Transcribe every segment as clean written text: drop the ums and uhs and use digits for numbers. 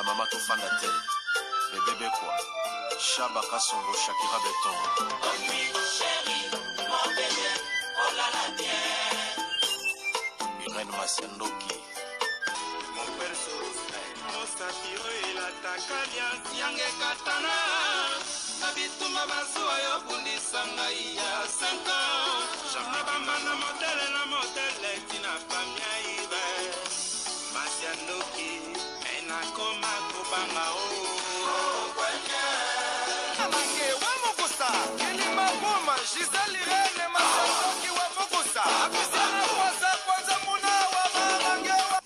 ba mama to fanda te bébé quoi Chaba Kasongo Shakira Beton Irène Masiandoki mon perso Osatiro ila takalia siange katana Nabituma basua yo bundisa ngai ya 5 ans Jamna bamana modele tina famia ibe Masiandoki ena koma kubanga o Amange wa mokosa Kelima boma Giselle Irene Masiandoki wa mokosa Abisana kwanza muna wa mamange wa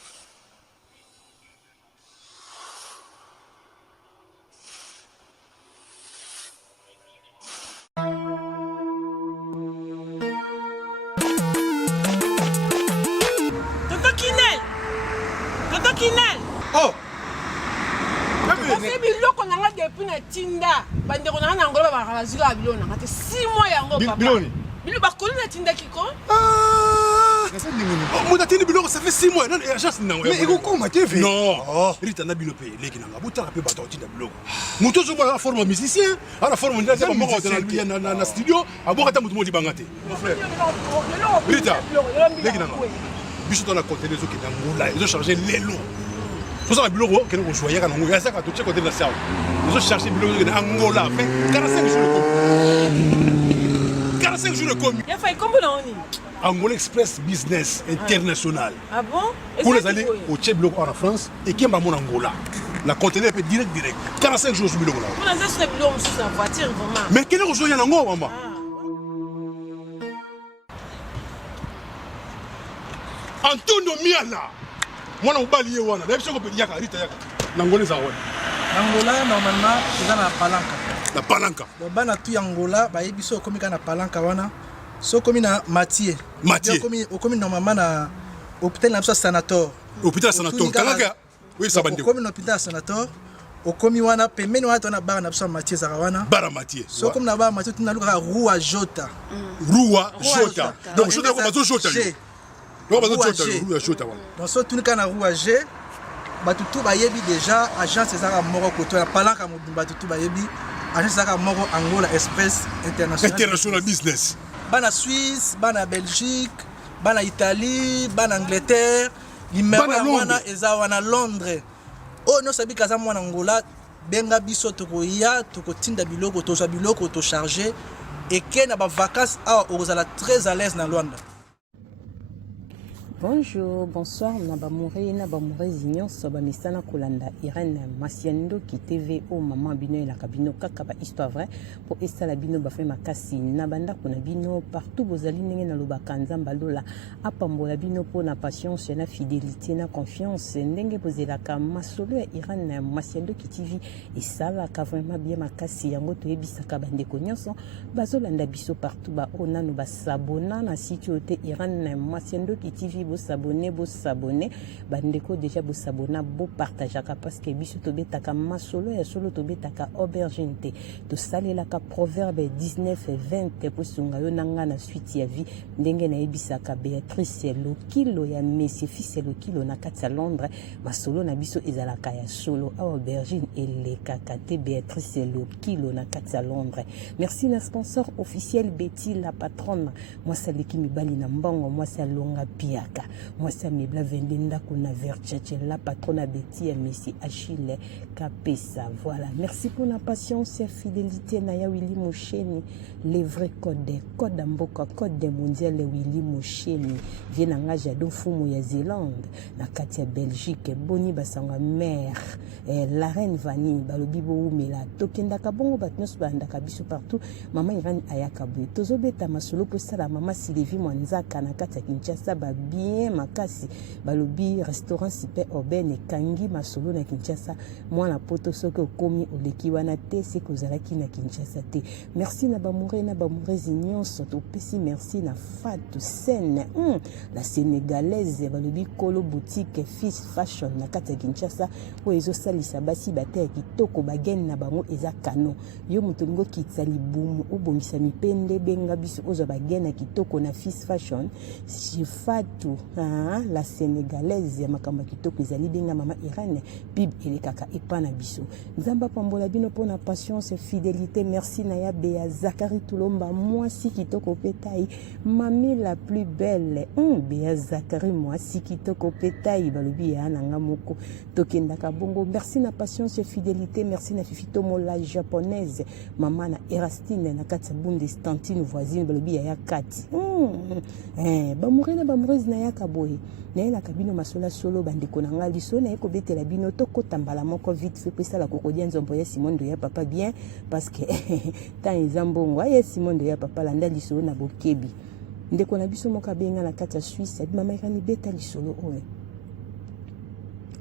Kinel. Oh. C'est biloko nanga depuis na tinda. Bande ko nanga ngolo ba bazika biloko nanga te 6 mois yango papa. Biloni. Bilo ba kolu na tinda kiko. Ah. Mon atteint biloko ça fait 6 mois. Non, agence nango. Mais iko koma TV. Non. Rita na bilope leki nanga. Botala pe bato tinda biloko. Muto zo ba forme musicien, ala forme ndeza ba moko na studio, aboka ta mutu modi bangate. Mon frère. Rita. Leki nanga. Biso dans la côté des autres qui là ils ont chargé les lots tout ça le bureau que nous choisir quand on y a ça quand tu côté de la salle ils ont chargé le bureau de Angola fait 45 jours de 45 jours de commis il a fait combien d'années Angola Express Business International ah bon pour les aller au Tchèque en France et qui m'a mon Angola la conteneur peut direct 45 jours sur le bureau là on a ça sur le bureau sur sa voiture vraiment mais quel est le jour il y en a Angola maman Antonio Miala mwana mobali ye wana na biso ko pe yaka rita yaka nangola za wana Angola normalement eza na palanka na palanka bana tu Angola ba yebiso komi kana palanka wana so komi na Mathieu komi normalement na hôpital na biso sanator kalaka oui ça bande komi na hôpital sanator okomi wana pembeni wana tona bara na biso Mathieu zaka wana bara Mathieu so komi na bara Mathieu tuna luka Rua Jota donc Jota ko bazo Jota donc so tuni kana Rua G batutu bayebi déjà agence ezaka moko koto na palanka modumba tutu bayebi agence ezaka moko Angola Express International Business bana Suisse bana Belgique bana Italie bana Angleterre numéro wana eza wana Londres oh no sabi kaza mwana Angola benga biso tokoya tokotinda biloko tozwa biloko to charger et que na ba vacances a ozala très à l'aise na Luanda. Bonjour, bonsoir, Nabamouré Zignon, Sobamisana Kolanda, Irène Masiandoki TV, au maman bino et la cabino, kakaba histoire vraie, pour esta la bino bafé makasi, nabanda kuna bino, partout vos alignes na lobakanza mbalola, apambo la bino pour na patience, na fidélité, na confiance, ndenge posé la kama solo ya Irène Masiandoki TV, et ça la ka vraiment bien makasi, yango to ebisaka bande konyoso, bazolanda biso partout ba ona no basabona na site ote Irène Masiandoki TV. S'abonner, bandeko déjà vous s'abonner, vous partager parce que biso to betaka masolo ya solo to betaka aubergine to sale la ka proverbe 19 et 20 pour sunga yo nanga na suite ya vie ndenge na ebisaka Béatrice Lokilo ya Messi fils Lokilo na kati ya Londres masolo na biso ezalaka ya solo aubergine et kakate Béatrice Lokilo na kati ya Londres. Merci na sponsor officiel Betty la patronne moi saliki mibali na mbongo moi salonga piaka moi ça me bla vendenda kuna vercheche la patronne Betty et Messi Achille Kapesa. Voilà, merci pour la patience et fidélité na ya Willy Mosheni, les vrais code mboka code de mondial Willy Mosheni vient na jado fumu ya Zélande na katia Belgique boni basanga mère la reine Vani balobi bo umela tokenda ka bongo batnos banda ka biso partout maman Irène ayaka boy tozobeta masolo po sala mama Sylvie Mwanzaka na katia Kinshasa ba bien makasi balobi restaurant super urbain et kangi masolo na Kinshasa mwana poto soki okomi oleki wana te se kozalaki na Kinshasa te. Merci na bamouré nyonso topesi merci na Fatou Sen la sénégalaise balobi kolo boutique fils fashion na kati ya Kinshasa po ezosalisa basi bate ya kitoko bageni na bango eza kano yo moto ngo kitsa libumu obongisa mipende benga biso ozo bageni na kitoko na fils fashion si Fatou biso la sénégalaise ya makambo ya kitoko ezali benga mama Irène pib elekaka epa na biso nzamba pambola bino mpona patience fidélité merci na ya Béa Zakari Tulomba mwasi kitoko petai mami la plus belle Béa Zakari mwasi kitoko petai balobi ya nanga moko tokendaka bongo merci na patience fidélité merci na Fifi Tomo la japonaise mama na Erastine na kati ya bunde Stantine voisine balobi ya kati bamurena bamurezi na yaka boye naye na kabino masola solo bandeko na nga liso naye kobetela bino tokota mbala moko vite fait pesala kokodia nzombo ya Simondo ya papa bien parce que tant eza mbongo aye Simondo ya papa landa liso na bokebi ndeko na biso moko abenga na kati ya Suisse abi mama ekani beta lisolo oyo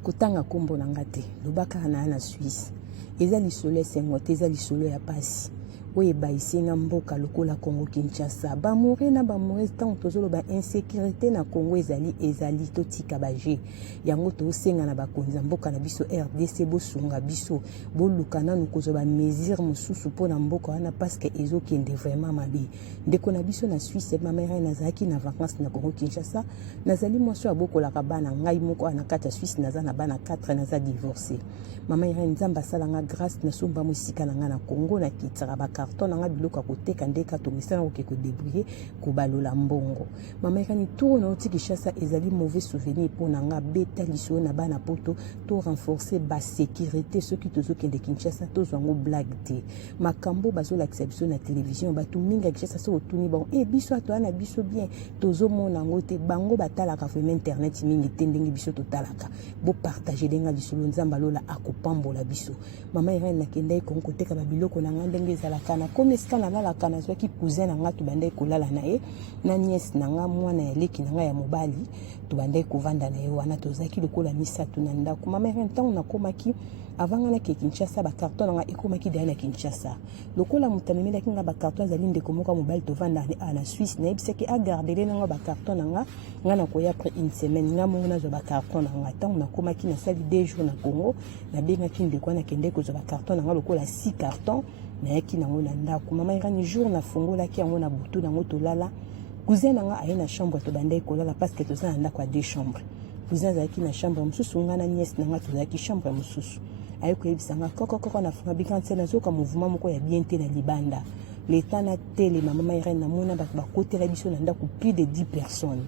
kotanga kombo na nga te lobaka na Suisse eza lisolo esengo te eza lisolo ya pasi oye baisenga mboka lokola Congo Kinshasa bamore na bamore tant tozoloba insécurité na Congo ezali totika baje yango tosenga na bakonza mboka na biso RDC bosunga biso boluka nanu kozoba mesure mosusu mpona mboka wana parce que ezokende vraiment mabe ndeko na biso na Suisse mama Irène nazalaki na vacances na Congo Kinshasa nazali mwasi abokolaka bana ngai moko na kati ya Suisse naza na bana 4 naza divorcé mama Irène nzamba asalanga grâce na somba mosika na nga na Congo na kitaka carton nanga biloko koteka ndeka to misana oke ko débrouiller ko balola mbongo mama Irène tour na oti Kinshasa ezali mauvais souvenir pour nanga beta liso na bana poto to renforcer ba sécurité ceux qui tozo kende Kinshasa to zwango blague te makambo bazola exception na télévision batu minga Kinshasa so otuni bon biso to ana biso bien tozo mona ngote bango batala ka vraiment internet mingi tendenge biso to talaka bo partager denga liso nzamba lola akopambola biso mama Irène na kende ko koteka ba biloko na nga ndenge ezalaka na comme esika na lalaka na zwaki cousin na nga tobandai kolala na ye na nièce na nga mwana ya leki na nga ya mobali tobandai kovanda na ye wana tozalaki lokola misato na ndako mama Irène ntango nakomaki avant nga na ke Kinshasa bakarton na nga ekomaki deya na Kinshasa lokola moto amemelaki nga bakarton azali ndeko moko ya mobali tovanda na Suisse nayebisaki agardele na nga bakarton na nga nga nakoya après une semaine nga mongo nazwa bakarton na nga ntango nakomaki nasali 2 jours na Congo nabengaki ndeko wana akendai kozwa bakarton na nga lokola 6 carton nayaki nango na ndako mama Irène jour nafungolaki yango na butu nango tolala cousin nanga aye na chambre tobandai kolala parce que toza na ndako ya 2 chambres cousin azalaki na chambre mosusu nga na nièce nanga tozalaki chambre mosusu aye koyebisa nga kokokoko nafunga bikanse nazoka mouvement moko ya bien te na libanda leta na telema mama Irène namona bato bakotela biso na ndako plus de 10 personnes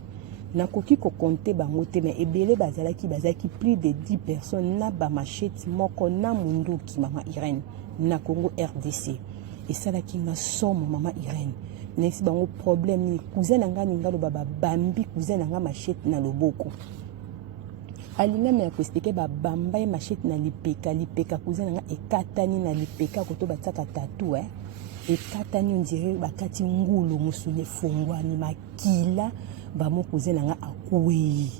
nakoki kokonte bango te mais ebele bazalaki plus de 10 personnes na bamachete moko na munduki mama Irène na Congo RDC esalaki nga somo mama Irène nesi bango problème ni cousin na nga ninga loba bambi cousin na nga machete na loboko alinga me akoexplike babamba ye machete na lipeka cousin na nga ekatani na lipeka koto batiaka tatu ekatani ondire bakati ngulu mosuni efungwani makila bamo cousin na nga akwei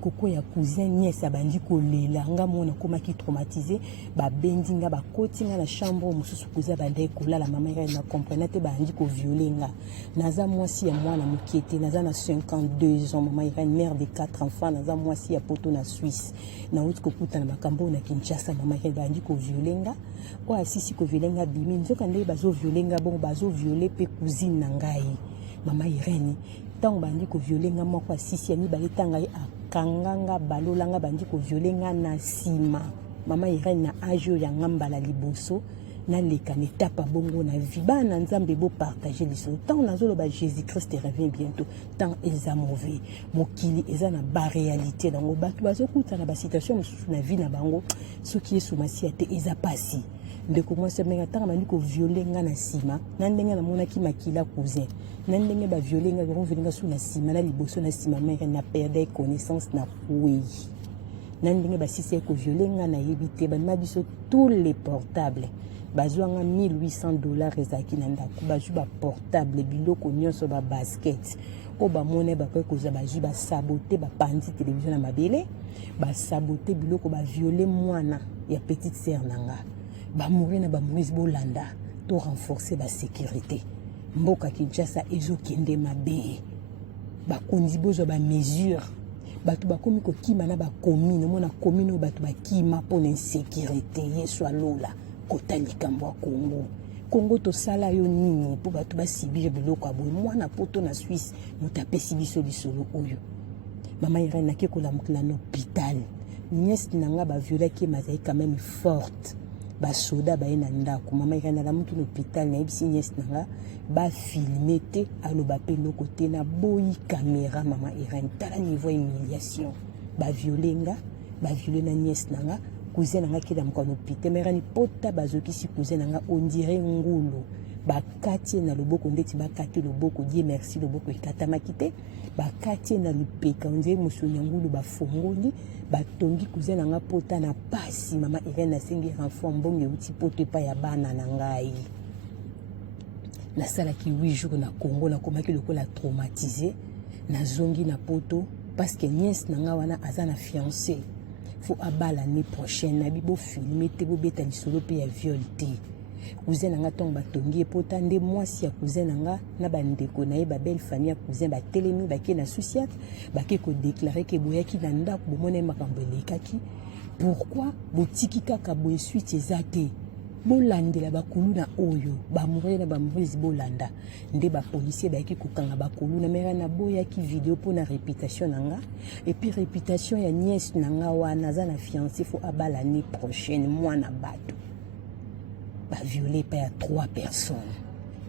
koko ya cousin nièce abandi kolela nga mona komaki traumatisé babendi nga bakoti nga na chambre mosusu cousin bandai kolala mama Irène na comprendre te bandi ko violer nga naza mwasi ya mwana mokiete naza na 52 ans mama Irène mère de 4 enfants naza mwasi ya poto na Suisse na uti kokuta na makambo na Kinshasa mama Irène bandi ko violer nga o asisi ko violer nga bimi nzoka ndei bazo violer nga bon bazo violer pe cousine na ngai mama Irène tango bandi ko violer nga moko asisi ya mibale tanga ye kanganga balolanga bandi ko violer nga na sima mama Irène na ajo ya ngambala liboso na leka n'étape bongo na vie bana nzambe bo partager liso tant nazolo ba Jésus Christ revient bientôt tant eza mauvais mokili eza na ba réalité dango batu bazokuta na ba situation mosusu na vie na bango soki yesu masiya te eza pasi ndeko mwasi menga tanga bandi ko violer nga na sima na ndenge na monaki makila cousin na ndenge ba violer nga ko violer nga su na sima na liboso na sima mère na perdre connaissance na oui na ndenge ba sisi ko violer nga na yebite ba mabiso tous les portables bazwanga $1800 ezaki na ndako bazwi ba portable biloko nyonso ba basket o ba mone ba ko koza bazwi ba saboter ba pandi télévision na mabele ba saboter biloko ba violer mwana ya petite sœur nanga ba mourir na ba mourir bolanda to renforcer ba sécurité mboka Kinshasa ezokende mabe ba kondi bozo ba mesure batu bakomi ko kima na ba commune mona commune batu bakima pour l'insécurité yeso alola kotalika mwa Congo to sala yo nini po batu basibir biloko aboy mwana poto na Suisse mutapesi biso lisolo oyo Maman Irène n'a qu'à l'hôpital. Nièce nanga ba violaki mazai quand même forte. Ba soda ba ina ndako. Maman Irène la mutu l'hôpital na ibisi nièce nanga ba filmer te alo ba pe no côté na boyi caméra maman Irène tala niveau humiliation. Ba violenga, ba violer na nièce nanga, cousin nanga ki da mko l'hôpital. Mais rani pota bazoki si cousin nanga on dirait ngulu. Bakati na loboko ndeti bakati loboko Dieu merci loboko ekata makite bakati na lipeka onze musonyangulu bafongoli batongi cousin nanga pota na pasi mama Irène asengi renfort mbongo uti poto pa ya bana na ngai na sala ki 8 jours na Congo na komaki lokola traumatisé na zongi na poto parce que nièce nanga wana azana fiancé faut abala l'année prochaine na bibo filmer te bo beta lisolo pe ya viol te cousin nanga tong batongi epota nde mwasi ya cousin nanga na bandeko na ye ba belle famille ya cousin ba telemi ba ke na souciate ba ke ko déclarer que boyaki na ndako bomona makambo elekaki pourquoi botiki kaka boye suite ezate bolandela bakulu na oyo ba mourir na ba mourir bolanda nde ba policier ba ki kokanga bakulu na mera na boyaki vidéo pour na réputation nanga et puis réputation ya nièce nanga wana za na fiancé faut abala l'année prochaine moi na bato ba violé pas à 3 personnes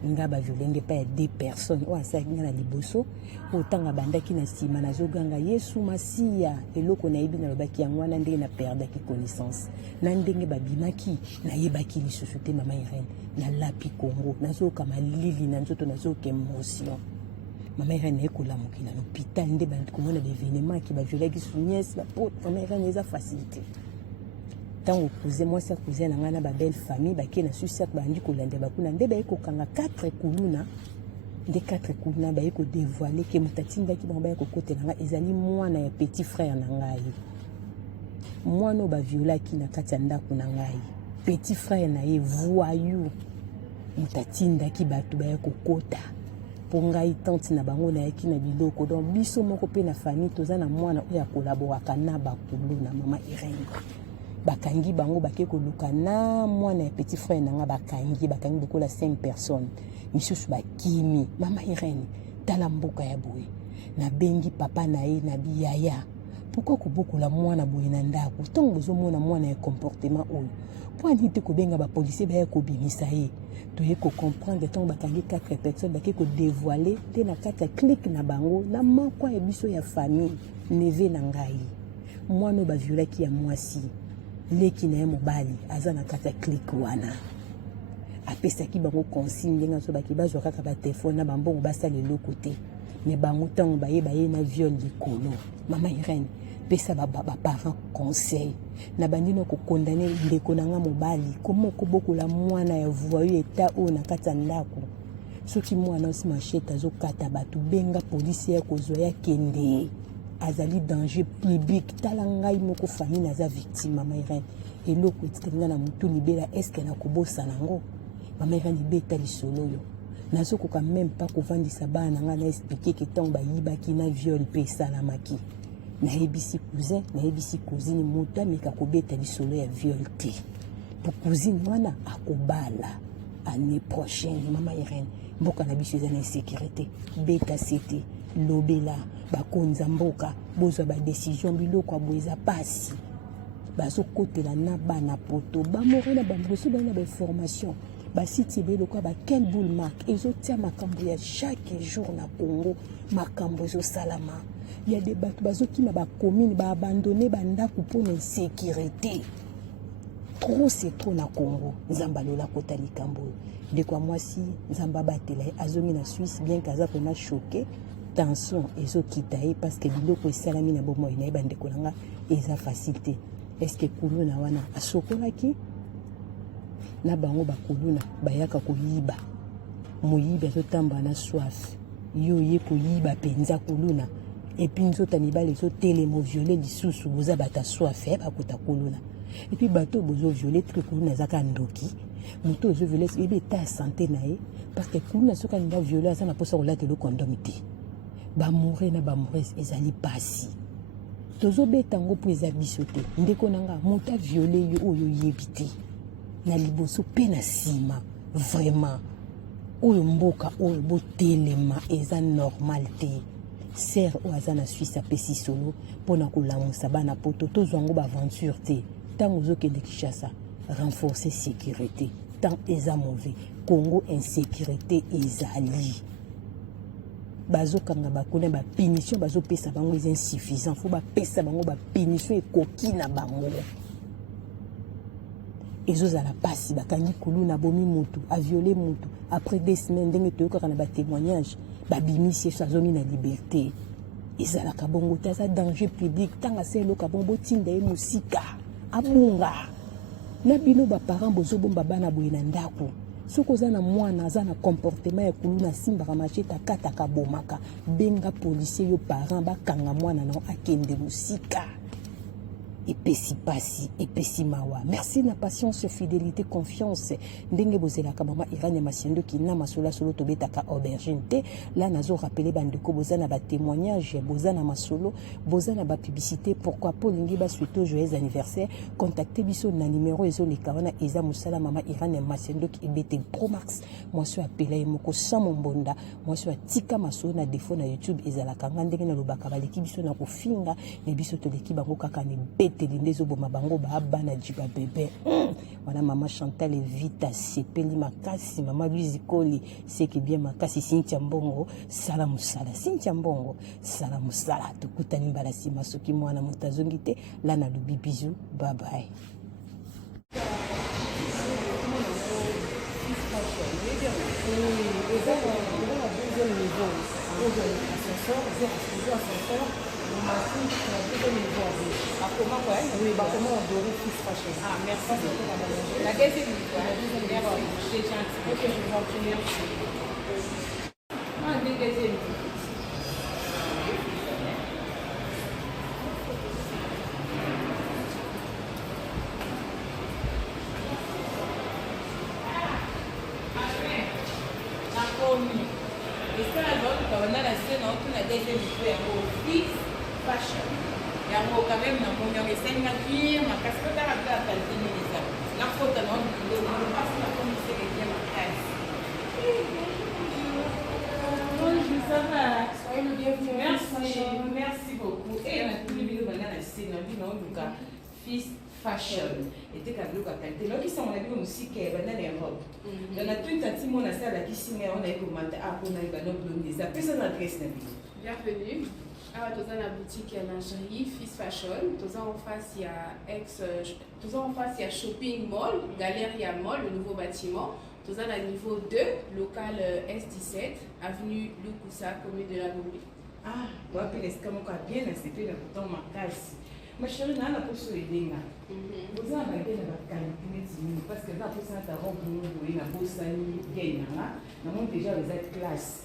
nga ba violé pas à 2 personnes o asa nga na liboso otanga bandaki na sima na zoganga Yesu Masia eloko na yebi na lobaki yango wana ndenge na perdaki connaissance na ndenge babimaki na yebaki lisusu te mama Irène na lapi Congo nazoka malili na nzoto nazoka émotion mama Irène ekola mokina na hôpital nde ba komona l'événement qui ba violé ki nièce ba pote mama Irène eza facilité tango cousin moi ça cousin na ngana ba belle famille ba ke na succès ba ndi kolanda ba kuna nde ba ekokanga 4 kuluna nde 4 kuluna ba eko dévoiler ke mutatinda ki ba eko kote na nga ezali mwana ya petit frère na ngai mwana ba viola ki na kati ya ndako na ngai petit frère na ye voyou mutatinda ki bato ba eko kota po ngai tante na bango na yaki na biloko donc biso moko pe na famille toza na mwana oya collaboraka na ba kuluna mama Irène bakangi bango bake koluka na mwana ya petit frère nanga bakangi beaucoup la 5 personnes misusu bakimi mama Irène tala mboka ya boye na bengi papa na ye na biyaya pourquoi kobokola mwana boye na ndako ntango bozomona mwana ya comportement oyo po ani te kobenga bapolisier baya kobimisa ye toye kocomprendre ntango bakangi 4 personnes bake kodévoiler te na kati ya clique na bango na moko ya biso ya famille neve na ngai mwana baviolaki ya mwasi leki na ye mobali aza na kati ya clique wana apesaki bango consigne ndenge azobaki bazwa kaka batelefone na bambongo basala eloko te me bango ntango bayeba ye na viol likolo mama Irène pesa baparent conseil na bandi na kokondane ndeko na nga mobali komo kobokola mwana ya voyou eta oyo na kati ya ndako soki mwana osi machete azokata bato benga polisi ya kozwa ya kende azali danger public tala ngai moko famille naza victime mama Irène eloko etikanga na mutu libela eske na kobosa nango mama Irène ibeta lisolo yo nazokoka même pas kovandisa bana nga na expliquer que ntango bayibaki na viol pe esalamaki nayebisi cousin nayebisi cousine moto ameka kobeta lisolo ya viol te po cousine wana akobala année prochaine mama Irène mboka na biso eza na insécurité beta sete lobela bakonza mboka bozwa badécision biloko abo eza pasi bazokotela na bana poto bamore na bamboso bana na bainformation basiti ebeloko baquel boule mark ezotia makambo ya chaque jour na Congo makambo ezosalama ya de bato bazokima bacommune baabandone bandako mpo na insécurité trop c'est trop na Congo nzambe alola kota likambo ndeko ya mwasi nzambe abatela ye azongi na Suisse bien kaza mpona choqué tension ezokita ye parce que biloko esalami na bomoi na ye bandeko na nga eza facilité est-ce que kuluna wana asokolaki na bango bakuluna bayaka koyiba moyibi azotambola na soif yo ye koyiba mpenza kuluna epuis nzota mibale ezotelema viole lisusu boza bata soif bakota kuluna epuis bato bozoviole tike kuluna ezaka ndoki moto ozoviole ebe eta ya santé na ye parce que kuluna soki alinga viole aza na mposa kolatela kondome te bamoure na bamourese ezali pasi tozobeta yango mpo eza biso te ndeko na nga moto aviole yo oyo oyebi te na liboso pe na nsima vraiment oyo mboka oyo botelema eza normal te ser oyo aza na Suisse apesi solo mpona kolamusa bana poto tozwa yango baaventure te ntango ozokende Kinshasa renforcer sécurité tant eza mauvais Congo insécurité ezali bazokanga bakona bapunition bazopesa bango eza insuffisant fo bapesa bango bapunition ekoki na bango ezozala pasi bakangi kulu na bomi motu aviole motu après 2 semaines ndenge toyokaka na batémoignage babimisi yesu azomi na liberté ezalaka bongo te aza danger public ntango ase eloka bongo botinda ye mosika abunga na bino baparent bozobomba bana boye na ndako soki oza na mwana aza na comportement ya kulu na simbaka machete akataka bomaka benga policier yo parent bakanga mwana nao akende mosika epesi pasi epesi mawa merci na patience fidélité confiance ndenge bozelaka mama Irane Masiendo kina masola solo tobetaka aubergine te là nazo rappeler bandeko boza na ba témoignage boza na masolo boza na ba publicité pourquoi pas lingi ba souhaiter joyeux anniversaire contactez biso na numéro ezo leka wana eza musala mama Irane Masiendo ki ebete Pro Max moi so appelé moko samo mbonda moi so atika masolo na défaut na YouTube ezalaka ndenge na lobaka baleki biso na kofinga ne biso toleki bango kaka ne Telindezo boma bango ba na jiba bébé wana mama Chantal Evita sepeli makasi mama Louise Koli c'est que bien makasi Cynthia Mbongo sala musala Cynthia Mbongo sala musala tukutani mbala sima soki mwana mutazongi te la na lubi bisou bye bye Oui, bah comment on doit fils fashion. Ah, merci beaucoup. La deuxième fois, merci. C'est gentil. Ok, je vous en prie, merci. Ah, deuxième fois. Et ça, alors, on a la scène, on a la deuxième fois, fils fashion. Yango quand même na moyo esenga cuir makasi kota rabla qualité milisa na faute non le passe na comme c'est bien makasi bonjour ça va soyez le bienvenu merci beaucoup et na tous les vidéos bana na scène na bino luka fils fashion était ka luka qualité donc ils sont na bino musique bana na Europe dans la toute tati mona ça la kisinga on a commenté à on a bano blonde ça peut ça adresse na bino bienvenue. Ah, dans la boutique lingerie Fils Fashion, dans en face il y a Shopping Mall, Galeria Mall, le nouveau bâtiment. Dans un niveau 2, local S17, avenue Lukusa, commune de la Gombe. Ah, vous appelez ce qu'on a bien accepté le bouton marquage. Ma chérie, on a pour ce aider. Vous avez regardé la qualité parce que là, pour ça, tu as rencontré la bosse à l'Union. Nous avons déjà les classes.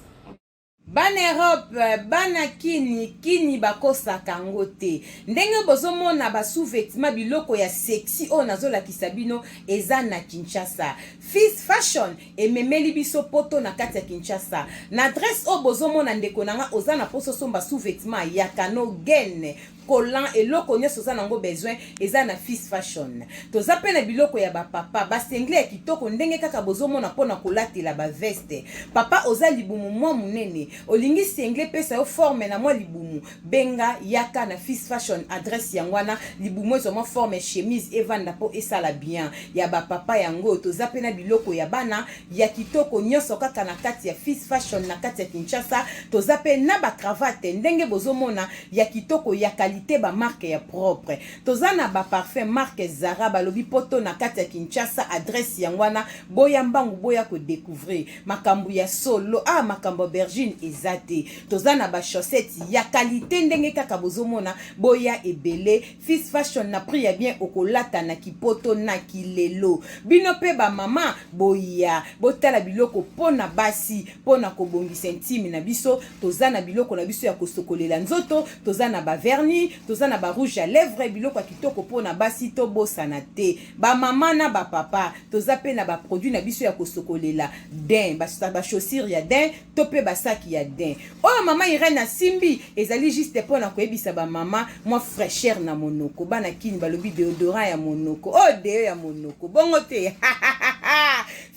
Bana Europe, bana kini bakosaka ngo te. Ndenge bozomona ba sous-vêtements biloko ya sexy o nazola kisabino eza na Kinshasa. Fils Fashion ememeli biso poto na kati ya Kinshasa. Na adresse o bozomona ndeko nanga ozana poso somba sous-vêtements ya kano gene. Collant et loko nyonso za nango besoin eza na Fils Fashion. Toza pe na biloko ya ba papa ba sengle kitoko ndenge kaka bozomona pona kolatela ba veste. Papa oza libumu mwa munene. Olingi sengle pesa yo forme na mwa libumu. Benga yaka na Fils Fashion adresse yangwana libumu ezo mwa forme chemise evanda po esala bien. Ya ba papa yango toza pe na biloko ya bana ya kitoko nyonso kaka na kati ya Fils Fashion na kati ya Kinshasa. Toza pe na ba cravate ndenge bozomona ya kitoko ya ba marque ya propre. Tozana ba parfum marque Zara balobi poto na kati ya Kinshasa adresse yangwana boya mbangu boya ko découvrir makambu ya solo makambu aubergine ezate. Tozana ba chaussettes ya qualité ndenge kaka bozomona boya ebele Fils Fashion na prix ya bien okolata na kipoto na kilelo. Bino pe ba mama boya botala biloko pona basi pona kobongisa intime na biso. Tozana biloko na biso ya kosokolela nzoto. Tozana ba vernis tozana ba rouge à lèvres biloko kitoko pona basi to bosana te ba mama na ba papa tozape na ba produit na biso ya kosokolela din ba chaussures ya din to pe ba sac ya din oh mama Irene Simbi ezali juste pona koyebisa ba mama moi fraîcheur na monoko bana kini balobi déodorant ya monoko oh deo ya monoko bongo te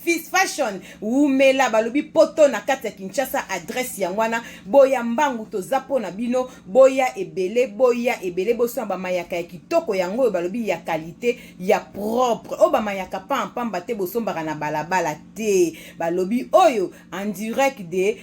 Fils Fashion umela balobi poto na kati ya Kinshasa adresse ya mwana boya mbangu tozapo na bino boya ebele boso ba mayaka ya kitoko yango balobi ya qualité ya propre o ba mayaka pamba te bosombaka na balabala te balobi oyo en direct de